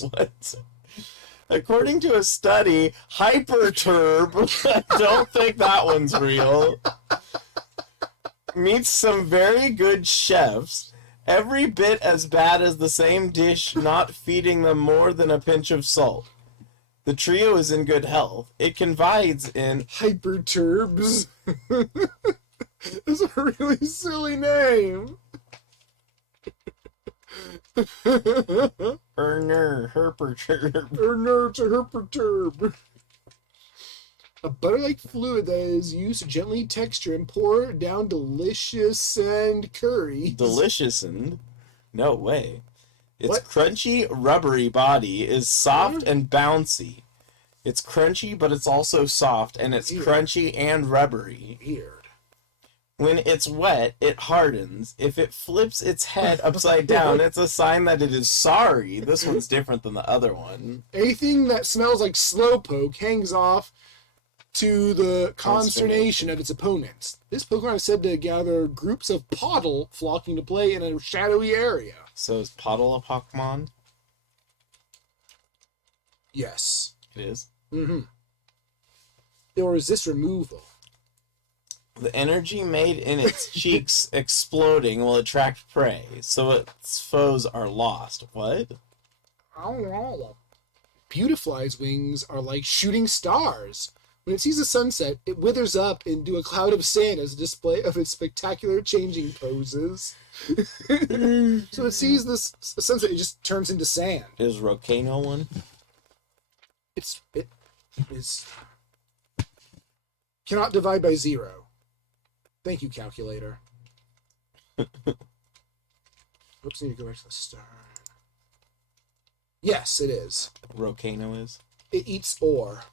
What? According to a study, Hyperturb, I don't think that one's real, meets some very good chefs, every bit as bad as the same dish not feeding them more than a pinch of salt. The trio is in good health. It confides in Hyperturbs. That's a really silly name. Erner Herperturb. Erner to Herperturb. A butter-like fluid that is used to gently texture and pour down delicious and curry. Delicious and... No way. Its What? crunchy, rubbery body is soft and bouncy. It's crunchy, but it's also soft, and it's crunchy and rubbery. Weird. When it's wet, it hardens. If it flips its head upside down, it's a sign that it is sorry. This one's different than the other one. Anything that smells like slowpoke hangs off to the consternation of its opponents. This Pokemon is said to gather groups of Poddle flocking to play in a shadowy area. So is Poddle a Pokemon? Yes. It is. Mm-hmm. It will resist removal. The energy made in its cheeks exploding will attract prey, so its foes are lost. What? I don't know. Beautifly's wings are like shooting stars. When it sees the sunset, it withers up into a cloud of sand as a display of its spectacular changing poses. So it sees this sunset, it just turns into sand. Is Rokano one? It is cannot divide by 0. Thank you, calculator. Oops, need to go back to the start. Yes, it is. Rokano is? It eats ore.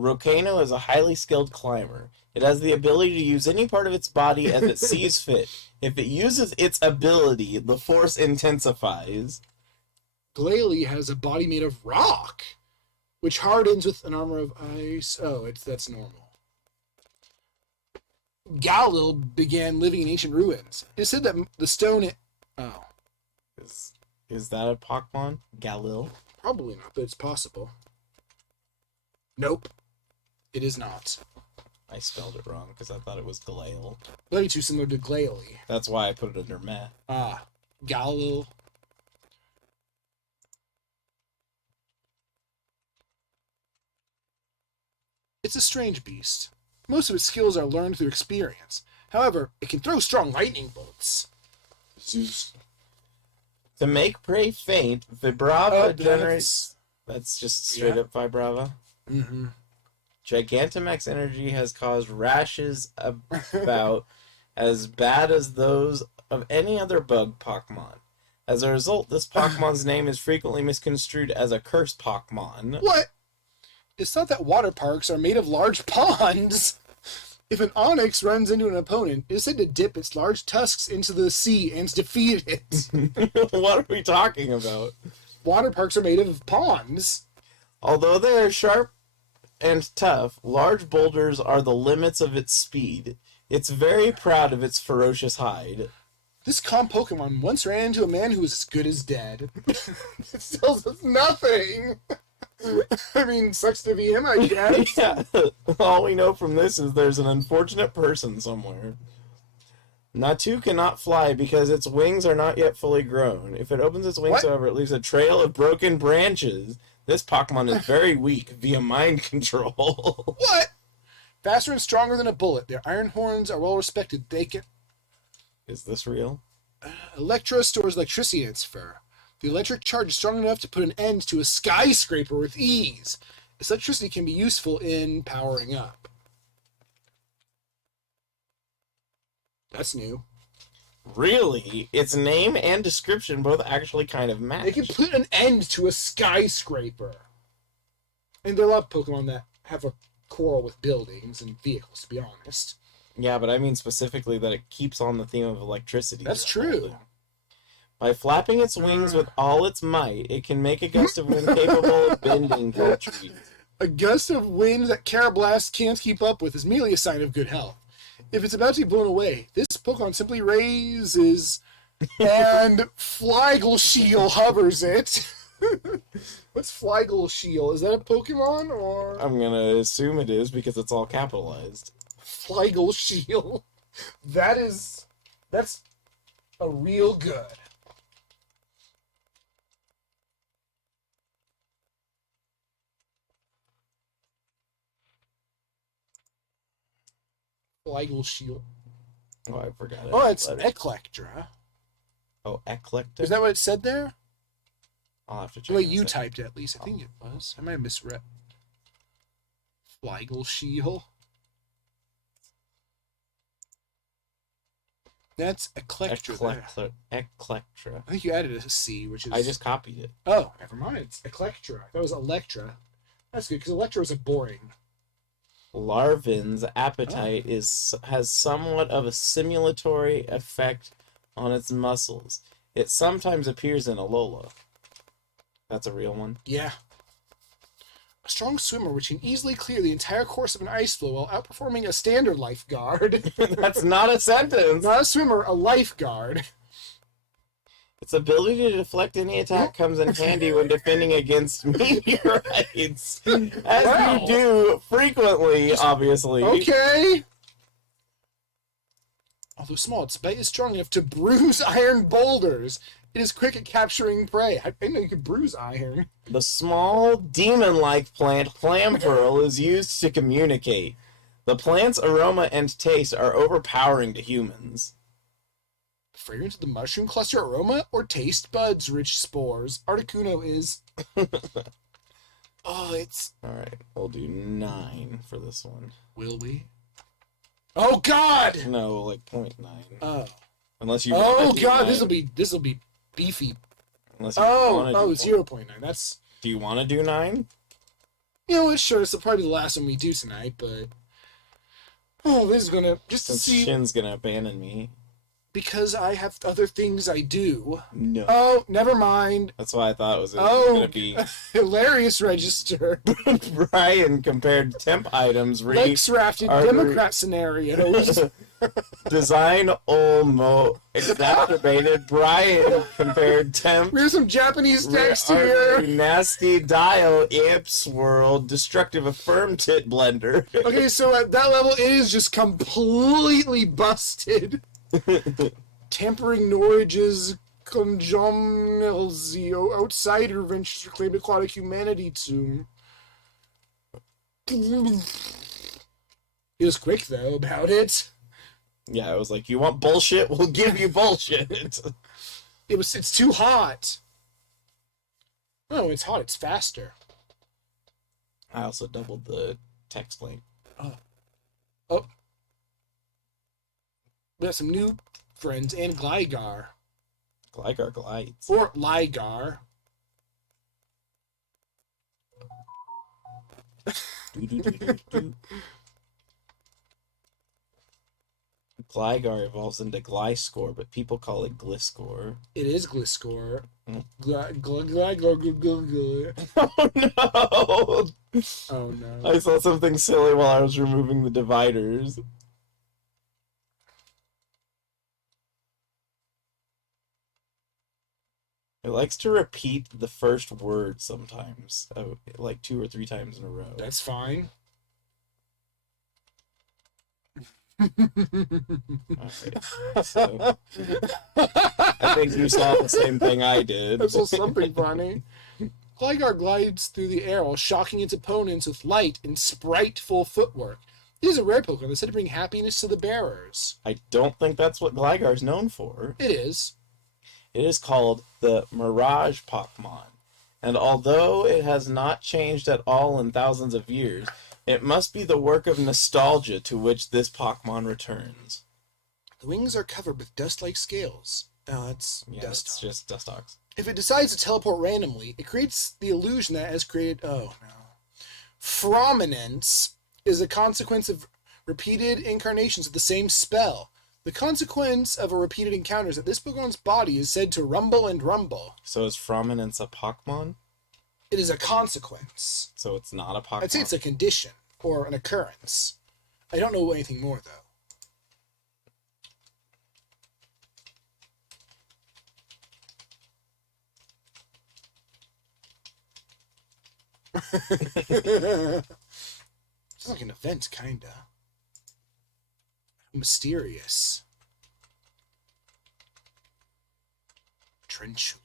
Rokano is a highly skilled climber. It has the ability to use any part of its body as it sees fit. If it uses its ability, the force intensifies. Glalie has a body made of rock, which hardens with an armor of ice. Oh, that's normal. Galil began living in ancient ruins. It is said that the stone... Oh. Is that a Pokemon? Galil? Probably not, but it's possible. Nope. It is not. I spelled it wrong because I thought it was Galil. Very too similar to Glalie. That's why I put it under meh. Ah. Galil. It's a strange beast. Most of its skills are learned through experience. However, it can throw strong lightning bolts. Zeus. To make prey faint, Vibrava generates... That's just straight up Vibrava. Mm-hmm. Gigantamax energy has caused rashes about as bad as those of any other bug Pokemon. As a result, this Pokemon's name is frequently misconstrued as a curse Pokemon. What? It's thought that water parks are made of large ponds. If an Onix runs into an opponent, it is said to dip its large tusks into the sea and defeat it. What are we talking about? Water parks are made of ponds. Although they are sharp and tough, large boulders are the limits of its speed. It's very proud of its ferocious hide. This calm Pokemon once ran into a man who was as good as dead. It tells us nothing. I mean, sucks to be him, I guess. Yeah. All we know from this is there's an unfortunate person somewhere. Natu cannot fly because its wings are not yet fully grown. If it opens its wings, however, it leaves a trail of broken branches. This Pokemon is very weak via mind control. What? Faster and stronger than a bullet. Their iron horns are well respected. They can... Is this real? Electro stores electricity in its fur. The electric charge is strong enough to put an end to a skyscraper with ease. Its electricity can be useful in powering up. That's new. Really? Its name and description both actually kind of match. They can put an end to a skyscraper. And there are a lot of Pokemon that have a quarrel with buildings and vehicles, to be honest. Yeah, but I mean specifically that it keeps on the theme of electricity. That's true. By flapping its wings with all its might, it can make a gust of wind capable of bending tall trees. A gust of wind that Carablast can't keep up with is merely a sign of good health. If it's about to be blown away, this Pokemon simply raises and Flygleshiel hovers it. What's Flygleshiel? Is that a Pokemon or I'm gonna assume it is because it's all capitalized. Flygleshiel? That's a real good. Flygleshiel. Oh, I forgot it. Oh, it's Eclectra. Oh, eclectic? Is that what it said there? I'll have to check. The way you typed it, at least. I think it was. I might have misread. Flygleshiel. That's Eclectra. Eclectra. I think you added a C, which is... I just copied it. Oh, never mind. It's Eclectra. That was Electra. That's good, because Electra was boring. Larvin's appetite has somewhat of a simulatory effect on its muscles. It sometimes appears in Alola. That's a real one? Yeah. A strong swimmer which can easily clear the entire course of an ice flow while outperforming a standard lifeguard. That's not a sentence! Not a swimmer, a lifeguard. Its ability to deflect any attack comes in handy when defending against meteorites. As you do frequently, obviously. Okay. Although small, its bite is strong enough to bruise iron boulders. It is quick at capturing prey. I didn't know you could bruise iron. The small, demon-like plant Clampearl is used to communicate. The plant's aroma and taste are overpowering to humans. The fragrance of the mushroom cluster aroma or taste buds rich spores. Articuno is... Oh, it's... Alright, we'll do 9 for this one. Will we? Oh, God! No, like 0.9. Oh. Unless you Oh, do God, 9. this will be beefy. Unless you wanna do 0.9. That's... Do you want to do 9? You know what, sure, this will probably be the last one we do tonight, but... Oh, this is gonna... Just to Since see... Shin's gonna abandon me. Because I have other things I do. No. Oh, never mind. That's why I thought it was gonna be... Hilarious register. Brian compared temp items. Lakes rafted Democrat scenarios. Design Olmo exacerbated. Brian compared temp. We have some Japanese text here. Nasty dial imps world destructive affirm tit blender. Okay, so at that level, it is just completely busted. Tampering Norwich's conjunalzio outsider ventures to claim aquatic humanity tomb. He was quick though about it. Yeah, I was like, you want bullshit? We'll give you bullshit. It's too hot. No, it's hot, it's faster. I also doubled the text length. Oh. We have some new friends and Gligar. Gligar glides. Or Ligar. Gligar evolves into Gliscor, but people call it Gliscor. It is Gliscor. Mm. Oh Oh no! Oh no. I saw something silly while I was removing the dividers. It likes to repeat the first word sometimes, like 2 or 3 times in a row. That's fine. Alright, so, I think you saw the same thing I did. That's something funny. Gligar glides through the air while shocking its opponents with light and spriteful footwork. It is a rare Pokemon that's said to bring happiness to the bearers. I don't think that's what Gligar is known for. It is. It is called the Mirage Pokemon, and although it has not changed at all in thousands of years, it must be the work of nostalgia to which this Pokemon returns. The wings are covered with dust-like scales. Oh, that's dust. It's just Dustox. If it decides to teleport randomly, it creates the illusion that it has created... Oh, no. Prominence is a consequence of repeated incarnations of the same spell. The consequence of a repeated encounter is that this Pokemon's body is said to rumble and rumble. So is Frominence a Pokemon? It is a consequence. So it's not a Pokemon? I'd say it's a condition, or an occurrence. I don't know anything more, though. Sounds like an event, kinda. Mysterious. Tarantula.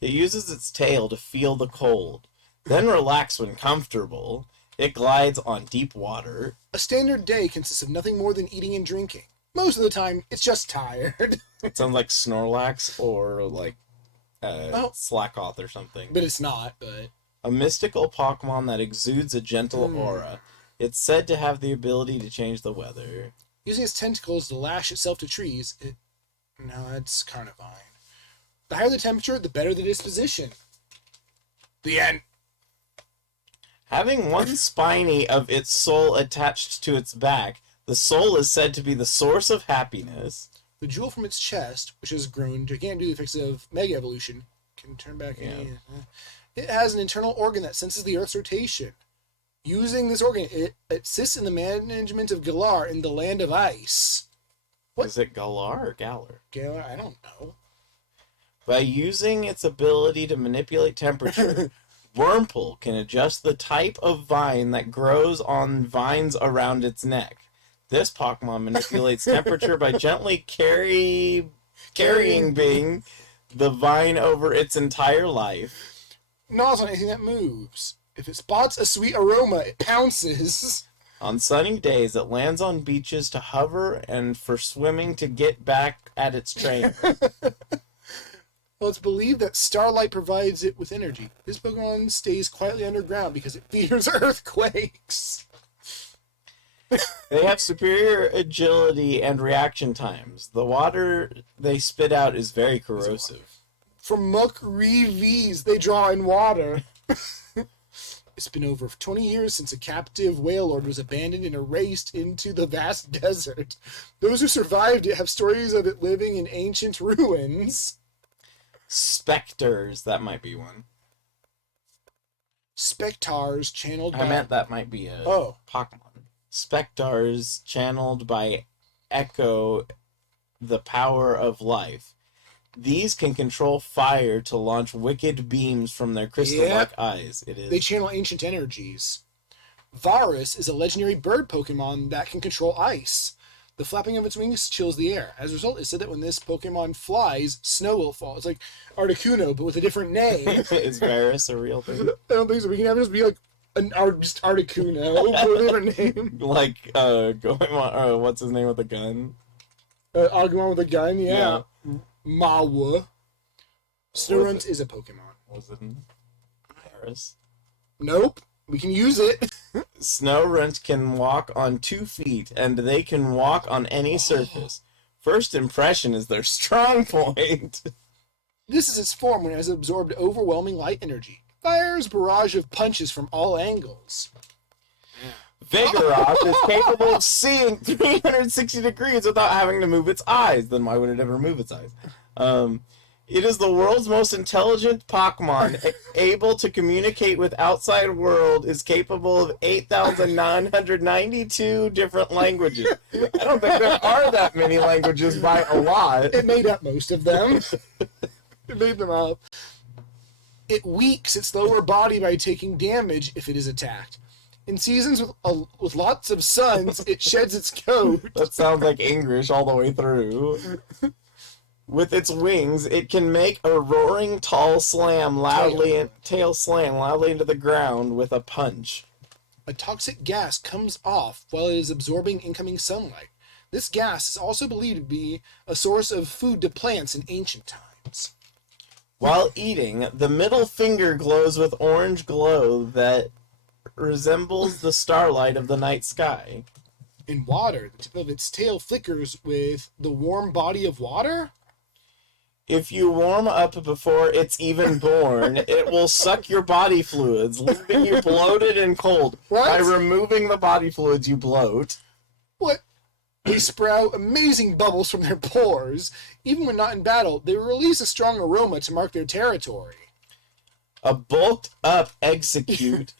It uses its tail to feel the cold, then relax when comfortable. It glides on deep water. A standard day consists of nothing more than eating and drinking. Most of the time, it's just tired. It sounds like Snorlax or like Slackoth or something. But it's not, but... A mystical Pokemon that exudes a gentle aura. It's said to have the ability to change the weather. Using its tentacles to lash itself to trees, No, it's Carnivine. The higher the temperature, the better the disposition. The end. Having one spiny of its soul attached to its back, the soul is said to be the source of happiness. The jewel from its chest, which has grown gigantic due to the effects of Mega Evolution, can turn back any... It has an internal organ that senses the Earth's rotation. Using this organ, it assists in the management of Galar in the Land of Ice. What? Is it Galar or Galar? Galar? I don't know. By using its ability to manipulate temperature, Wurmple can adjust the type of vine that grows on vines around its neck. This Pokemon manipulates temperature by gently carrying the vine over its entire life. Gnaws on anything that moves. If it spots a sweet aroma, it pounces. On sunny days, it lands on beaches to hover and for swimming to get back at its trainer. Well, it's believed that starlight provides it with energy. This Pokemon stays quietly underground because it fears earthquakes. They have superior agility and reaction times. The water they spit out is very corrosive. From muck reeves they draw in water. It's been over 20 years since a captive whale lord was abandoned and erased into the vast desert. Those who survived it have stories of it living in ancient ruins. Specters, that might be one. Spectars channeled by... I meant that might be a Pokemon. Spectars channeled by Echo, the power of life. These can control fire to launch wicked beams from their crystal-like eyes. It is. They channel ancient energies. Varus is a legendary bird Pokemon that can control ice. The flapping of its wings chills the air. As a result, it's said that when this Pokemon flies, snow will fall. It's like Articuno, but with a different name. Is Varus a real thing? I don't think so. We can have it just be like just Articuno, but with a different name. Like, going on, what's his name with a gun? Agumon with a gun, yeah. Mawa. Snorunt is a Pokemon. Was it Varus? Nope. We can use it. Snorunt can walk on 2 feet, and they can walk on any surface. First impression is their strong point. This is its form when it has absorbed overwhelming light energy. Fires barrage of punches from all angles. Vigoroth is capable of seeing 360 degrees without having to move its eyes. Then why would it ever move its eyes? It is the world's most intelligent Pokemon, able to communicate with outside world, is capable of 8,992 different languages. I don't think there are that many languages by a lot. It made up most of them. It made them up. It weaks its lower body by taking damage if it is attacked. In seasons with lots of suns, it sheds its coat. That sounds like English all the way through. With its wings, it can make a roaring tail slam loudly into the ground with a punch. A toxic gas comes off while it is absorbing incoming sunlight. This gas is also believed to be a source of food to plants in ancient times. While eating, the middle finger glows with orange glow that resembles the starlight of the night sky. In water, the tip of its tail flickers with the warm body of water? If you warm up before it's even born, it will suck your body fluids, leaving you bloated and cold. What? By removing the body fluids, you bloat. What? They sprout amazing bubbles from their pores. Even when not in battle, they release a strong aroma to mark their territory. A bulked-up Execute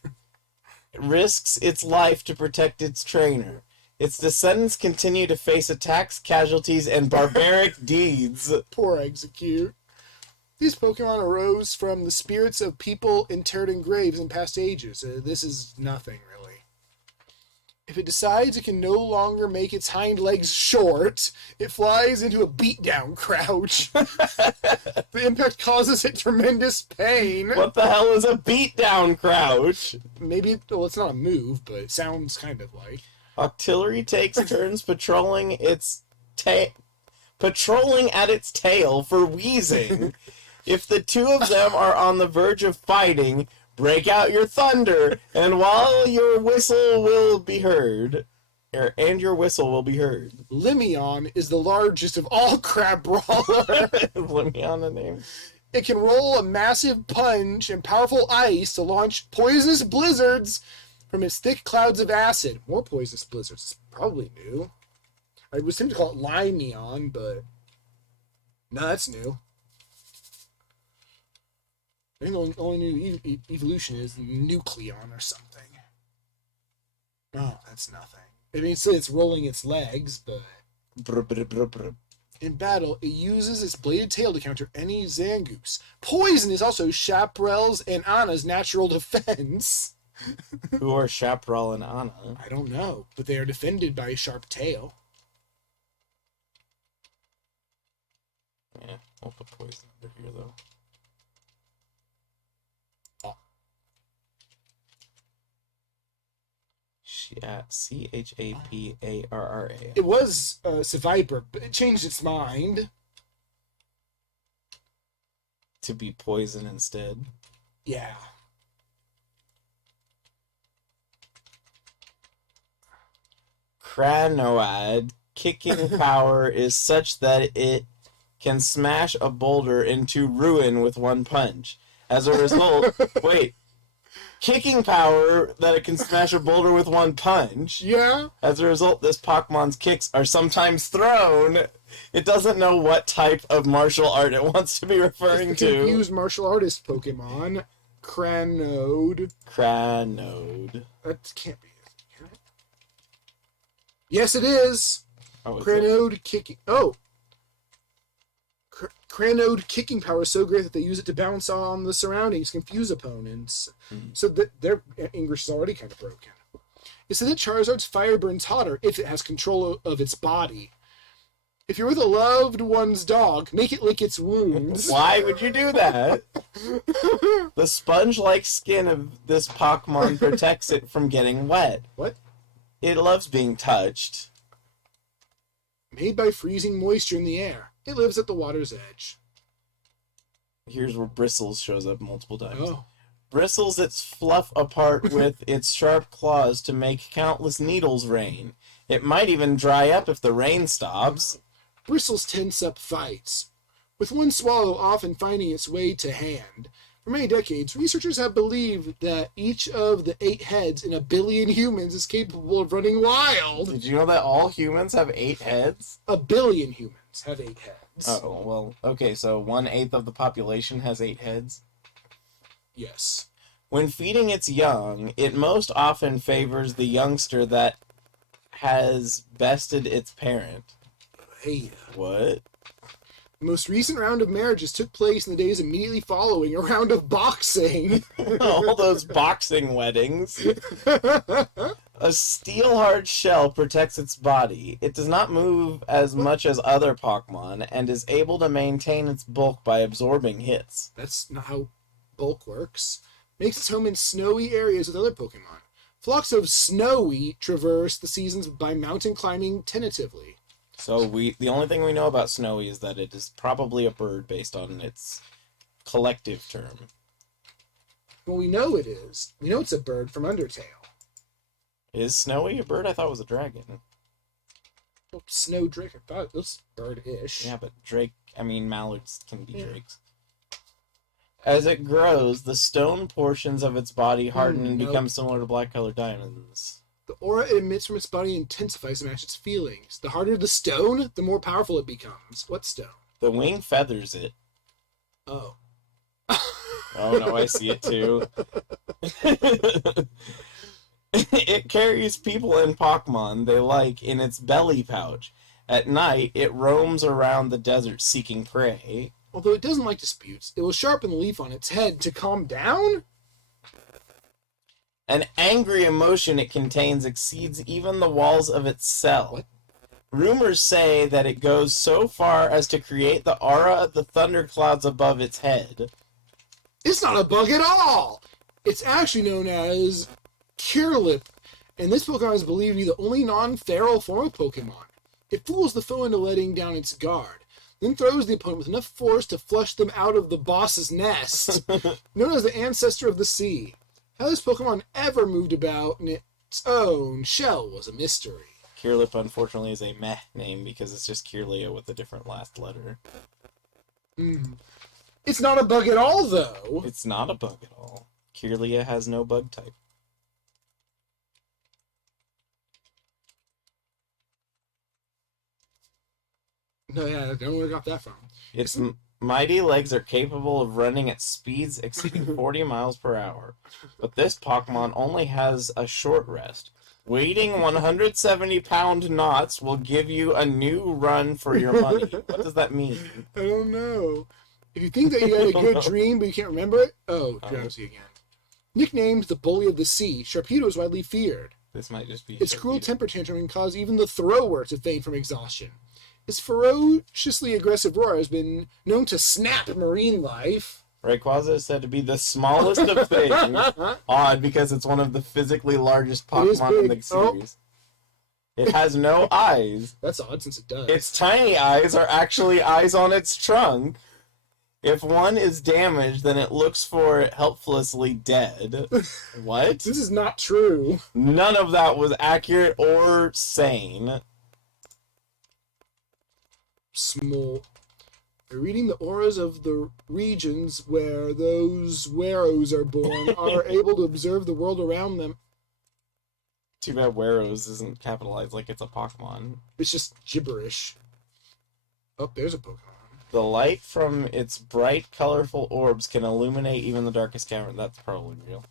risks its life to protect its trainer. Its descendants continue to face attacks, casualties, and barbaric deeds. Poor Execute. These Pokemon arose from the spirits of people interred in graves in past ages. This is nothing, really. If it decides it can no longer make its hind legs short, it flies into a beatdown crouch. The impact causes it tremendous pain. What the hell is a beatdown crouch? Maybe, well, it's not a move, but it sounds kind of like. Octillery takes turns patrolling at its tail for wheezing. If the two of them are on the verge of fighting, break out your thunder, and your whistle will be heard. Limion is the largest of all crab brawlers. Limion a name? It can roll a massive punch and powerful ice to launch poisonous blizzards from its thick clouds of acid. More poisonous blizzards. It's probably new. I was tempted to call it Limion, but no, that's new. I think the only new evolution is Nucleon or something. Oh, that's nothing. I mean, it's rolling its legs, but... In battle, it uses its bladed tail to counter any Zangoose. Poison is also Chaparral's and Anna's natural defense. Who are Chaparral and Anna? I don't know, but they are defended by a sharp tail. Yeah, I'll put poison under here, though. Chaparra. It was Seviper, but it changed its mind. To be poison instead. Yeah. Cranoid kicking power is such that it can smash a boulder into ruin with one punch. As a result, kicking power that it can smash a boulder with one punch. Yeah. As a result, this Pokemon's kicks are sometimes thrown. It doesn't know what type of martial art it wants to be referring to. Confused martial artist Pokemon. Cranoid. That can't be it. Can it? Yes, it is. Cranoid kicking. Oh. Cranoid kicking power is so great that they use it to bounce on the surroundings, confuse opponents. Mm-hmm. So their English is already kind of broken. It said that Charizard's fire burns hotter if it has control of its body. If you're with a loved one's dog, make it lick its wounds. Why would you do that? The sponge-like skin of this Pokemon protects it from getting wet. What? It loves being touched. Made by freezing moisture in the air. It lives at the water's edge. Here's where Bristles shows up multiple times. Oh. Bristles its fluff apart with its sharp claws to make countless needles rain. It might even dry up if the rain stops. Bristles tense up fights, with one swallow often finding its way to hand. For many decades, researchers have believed that each of the 8 heads in a billion humans is capable of running wild. Did you know that all humans have 8 heads? A billion humans have 8 heads. Oh, well, okay, so 1/8 of the population has 8 heads? Yes. When feeding its young, it most often favors the youngster that has bested its parent. Hey. What? The most recent round of marriages took place in the days immediately following a round of boxing. All those boxing weddings. A steel-hard shell protects its body. It does not move as much as other Pokemon and is able to maintain its bulk by absorbing hits. That's not how bulk works. Makes its home in snowy areas with other Pokemon. Flocks of Snowy traverse the seasons by mountain climbing tentatively. So the only thing we know about Snowy is that it is probably a bird based on its collective term. Well, we know it is. We know it's a bird from Undertale. Is Snowy a bird? I thought it was a dragon. Well, Snow Drake, I thought it was bird-ish. Yeah, but mallards can be drakes. As it grows, the stone portions of its body harden and become similar to black-colored diamonds. The aura it emits from its body intensifies to match its feelings. The harder the stone, the more powerful it becomes. What stone? The wing feathers it. Oh. Oh, no, I see it too. It carries people and Pokemon they like in its belly pouch. At night, it roams around the desert seeking prey. Although it doesn't like disputes, it will sharpen the leaf on its head to calm down? An angry emotion it contains exceeds even the walls of its cell. What? Rumors say that it goes so far as to create the aura of the thunderclouds above its head. It's not a bug at all! It's actually known as Kirlip, and this Pokemon is believed to be the only non-feral form of Pokemon. It fools the foe into letting down its guard, then throws the opponent with enough force to flush them out of the boss's nest, known as the ancestor of the sea. How this Pokemon ever moved about in its own shell was a mystery. Kirlip, unfortunately, is a meh name because it's just Kirlia with a different last letter. It's not a bug at all, though. It's not a bug at all. Kirlia has no bug type. No, yeah, I don't know where I got that from. Its mighty legs are capable of running at speeds exceeding 40 miles per hour. But this Pokemon only has a short rest. Weighing 170-pound knots will give you a new run for your money. What does that mean? I don't know. If you think that you had a good dream but you can't remember it, drowsy again. Nicknamed the Bully of the Sea, Sharpedo is widely feared. This might just be... Its cruel temper tantrum can cause even the thrower to faint from exhaustion. Its ferociously aggressive roar has been known to snap marine life. Rayquaza is said to be the smallest of things. Odd, because it's one of the physically largest Pokemon in the series. It has no eyes. That's odd, since it does. Its tiny eyes are actually eyes on its trunk. If one is damaged, then it looks for it helplessly dead. What? This is not true. None of that was accurate or sane. Small. By reading the auras of the regions where those Weros are born, are able to observe the world around them. Too bad Weros isn't capitalized like it's a Pokemon. It's just gibberish. Oh, there's a Pokemon. The light from its bright, colorful orbs can illuminate even the darkest cavern. That's probably real.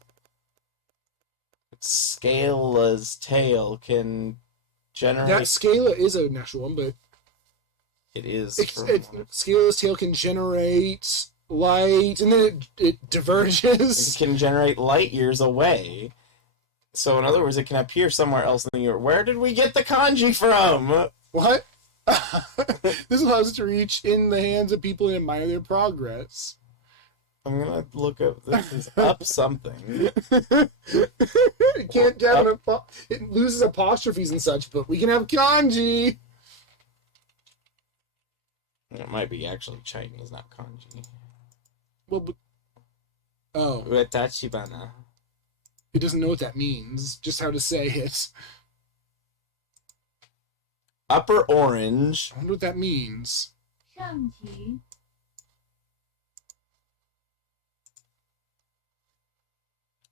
Its Scala's tail can generate... That Scala is a natural one, but... It is. Scala's tail can generate light, and then it diverges. It can generate light years away. So, in other words, it can appear somewhere else in the universe. Where did we get the kanji from? What? This allows it to reach in the hands of people and admire their progress. I'm gonna look up. This is up something. It can't have it loses apostrophes and such, but we can have kanji. It might be actually Chinese, not kanji. Well, but Uetachibana. It doesn't know what that means, just how to say it. Upper orange. I wonder what that means. 上题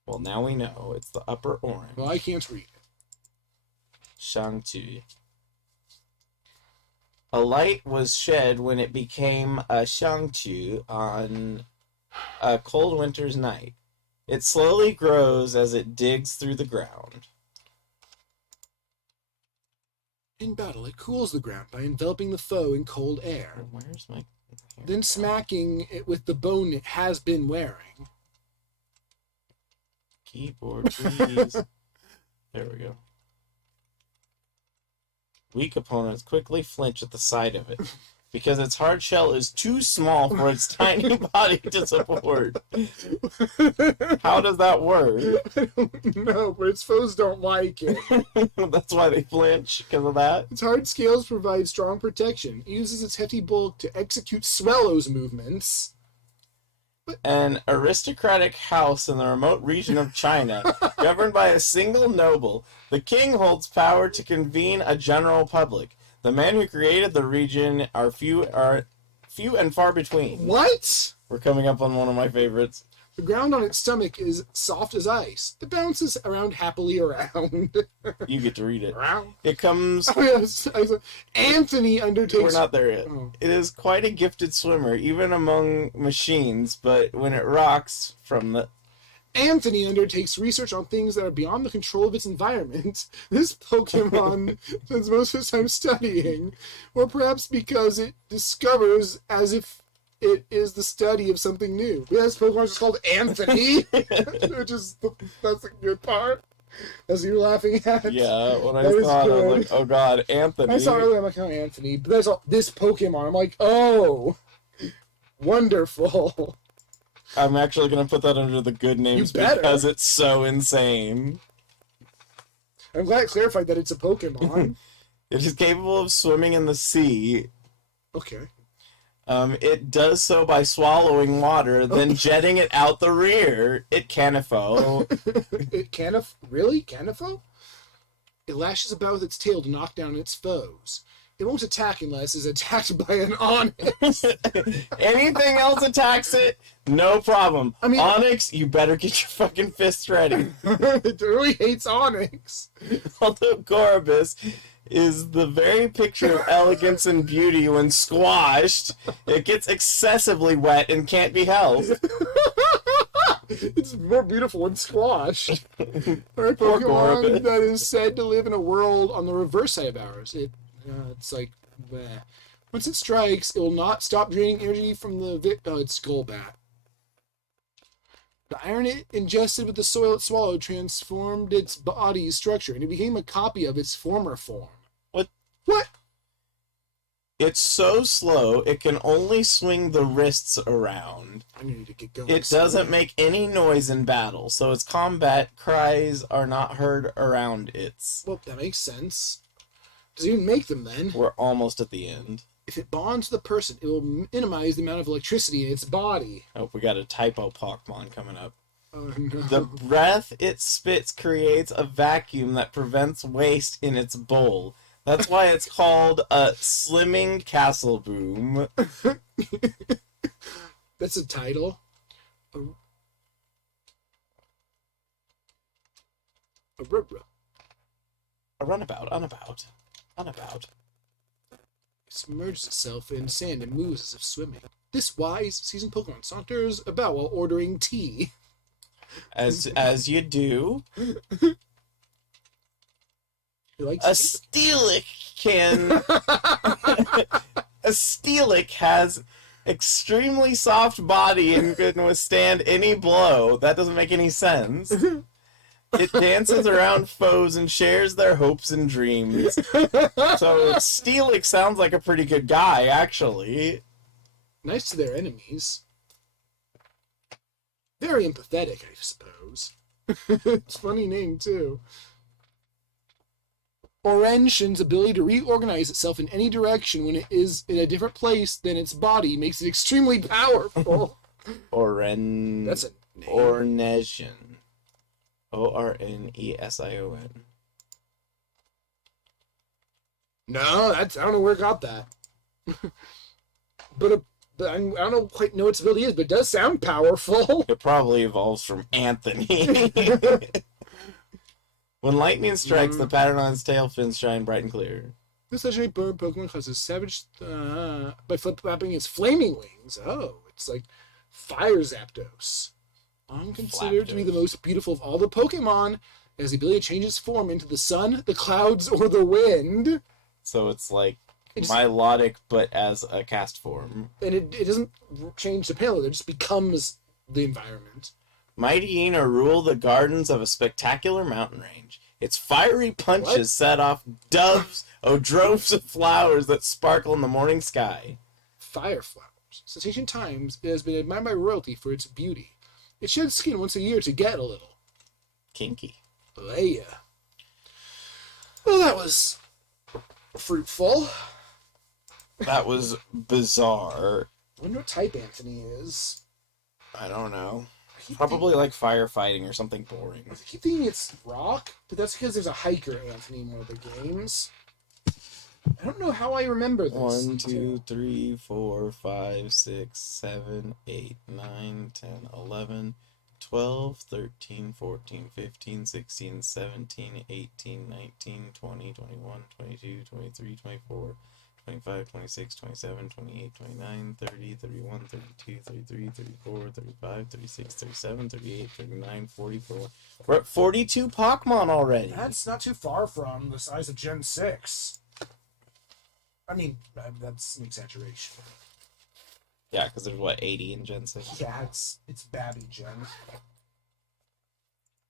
Well, now we know. It's the upper orange. Well, I can't read it. Shang-Chi. A light was shed when it became a Shang-Chi on a cold winter's night. It slowly grows as it digs through the ground. In battle, it cools the ground by enveloping the foe in cold air, Where's my... then smacking it with the bone it has been wearing. Keyboard, please. There we go. Weak opponents quickly flinch at the sight of it, because its hard shell is too small for its tiny body to support. How does that work? I don't know, but its foes don't like it. That's why they flinch, because of that? Its hard scales provide strong protection. It uses its hefty bulk to execute Swellow's movements. An aristocratic house in the remote region of China, governed by a single noble. The king holds power to convene a general public. The men who created the region are few and far between. What? We're coming up on one of my favorites. The ground on its stomach is soft as ice. It bounces around happily around. You get to read it. Around. It comes... Oh, yes. Anthony undertakes... We're not there yet. Oh. It is quite a gifted swimmer, even among machines, but when it rocks from the... Anthony undertakes research on things that are beyond the control of its environment. This Pokemon spends most of its time studying, or perhaps because it discovers as if it is the study of something new. This Pokemon is called Anthony, which is that's the good part. As you're laughing at. Yeah, when I That saw it, I good. was like, oh god, Anthony. I saw it earlier, I'm like, oh, Anthony. But there's this Pokemon. I'm like, oh, wonderful. I'm actually going to put that under the good names because it's so insane. I'm glad it clarified that it's a Pokemon. It is capable of swimming in the sea. Okay. It does so by swallowing water, then jetting it out the rear. It canifo. Really? Canifo? It lashes about with its tail to knock down its foes. It won't attack unless it's attacked by an Onyx. Anything else attacks it, no problem. I mean, Onyx, you better get your fucking fists ready. It really hates Onyx. Although Gorbis is the very picture of elegance and beauty when squashed, it gets excessively wet and can't be held. It's more beautiful when squashed. Our Poor Pokemon Gorbis. that is said to live in a world on the reverse side of ours. It's like, bleh. Once it strikes, it will not stop draining energy from the it's Golbat. The iron it ingested with the soil it swallowed transformed its body's structure, and it became a copy of its former form. What? It's so slow, it can only swing the wrists around. I need to get going. It doesn't make any noise in battle, so its combat cries are not heard around its. Well, that makes sense. Does it even make them then? We're almost at the end. If it bonds to the person, it will minimize the amount of electricity in its body. Oh, we got a typo Pokemon coming up. Oh no. The breath it spits creates a vacuum that prevents waste in its bowl. That's why it's called a Slimming Castle Boom. That's a title. A runabout, unabout. It submerges itself in sand and moves as if swimming. This wise, seasoned Pokemon saunters about while ordering tea. As you do. A Steelix can... A Steelix has extremely soft body and can withstand any blow. That doesn't make any sense. It dances around foes and shares their hopes and dreams. So Steelix sounds like a pretty good guy, actually. Nice to their enemies. Very empathetic, I suppose. It's a funny name, too. Orenshin's ability to reorganize itself in any direction when it is in a different place than its body makes it extremely powerful. That's a name. Ornesian. Ornesion. No, I don't know where it got that. but I don't quite know what its ability is, but it does sound powerful. It probably evolves from Anthony. When lightning strikes, the pattern on its tail fins shine bright and clear. This legendary bird Pokemon causes savage by flip-flapping its flaming wings. Oh, it's like Fire Zapdos. I'm considered to be the most beautiful of all the Pokemon. It has the ability to change its form into the sun, the clouds, or the wind. So it's like Milotic, but as a cast form. And it doesn't change the payload, it just becomes the environment. Mighty Ina rule the gardens of a spectacular mountain range. Its fiery punches set off droves of flowers that sparkle in the morning sky. Fire flowers. Since ancient times, it has been admired by royalty for its beauty. It sheds skin once a year to get a little. Kinky. Leia. Well, that was fruitful. That was bizarre. I wonder what type Anthony is. I don't know. Probably like firefighting or something boring. I keep thinking it's rock, but that's because there's a hiker Anthony in one of the games. I don't know how I remember this. 1, 2, 3, 4, 5, 6, 7, 8, 9, 10, 11, 12, 13, 14, 15, 16, 17, 18, 19, 20, 21, 22, 23, 24, 25, 26, 27, 28, 29, 30, 31, 32, 33, 34, 35, 36, 37, 38, 39, 44. We're at 42 Pokemon already. That's not too far from the size of Gen 6. I mean, that's an exaggeration. Yeah, because there's, what, 80 in Gen 6? Yeah, it's Babby Gen.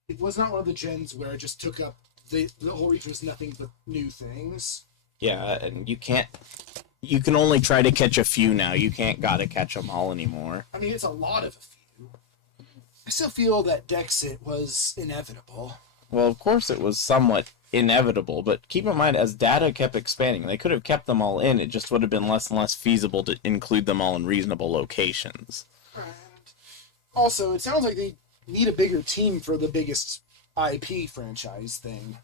It was not one of the gens where it just took up the whole region was nothing but new things. Yeah, and you can only try to catch a few now. You can't gotta catch them all anymore. I mean, it's a lot of a few. I still feel that Dexit was inevitable. Well, of course it was somewhat inevitable, but keep in mind, as data kept expanding, they could have kept them all in. It just would have been less and less feasible to include them all in reasonable locations. And also, it sounds like they need a bigger team for the biggest IP franchise thing.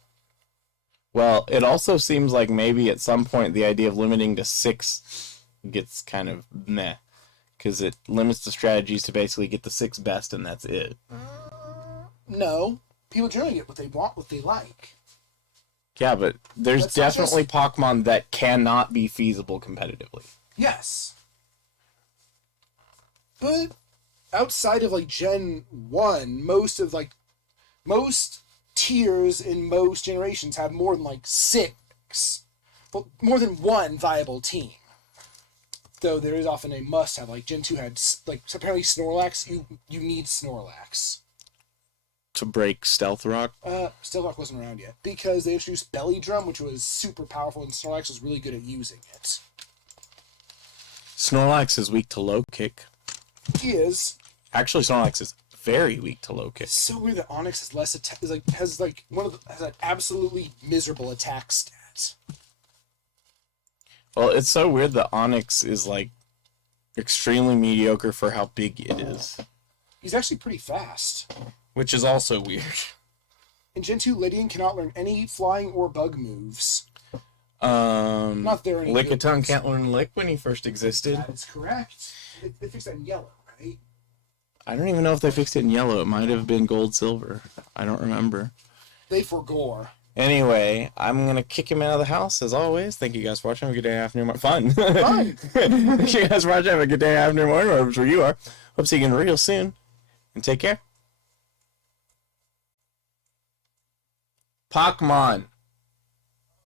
Well, it also seems like maybe at some point the idea of limiting to 6 gets kind of meh. Because it limits the strategies to basically get the 6 best and that's it. No. People generally get what they want, what they like. Yeah, but there's That's not definitely just... Pokemon that cannot be feasible competitively. Yes. But outside of like Gen 1, most tiers in most generations have more than like 6. Well, more than one viable team. Though there is often a must have. Like Gen 2 had like apparently Snorlax, you need Snorlax. To break Stealth Rock? Stealth Rock wasn't around yet. Because they introduced Belly Drum, which was super powerful, and Snorlax was really good at using it. Snorlax is weak to low kick. He is. Actually, Snorlax is very weak to low kick. It's so weird that Onyx is less has an absolutely miserable attack stat. Well, it's so weird that Onyx is like extremely mediocre for how big it is. He's actually pretty fast. Which is also weird. In Gen 2, Lydian cannot learn any flying or bug moves. Not there any Lickitung can't learn Lick when he first existed. That is correct. They fixed that in yellow, right? I don't even know if they fixed it in yellow. It might have been gold silver. I don't remember. They forgore. Anyway, I'm going to kick him out of the house, as always. Thank you guys for watching. Have a good day, afternoon, morning. Fun. Fun. Thank you guys for watching. Have a good day, afternoon, morning, wherever you are. Hope to see you again real soon. And take care. Pokemon.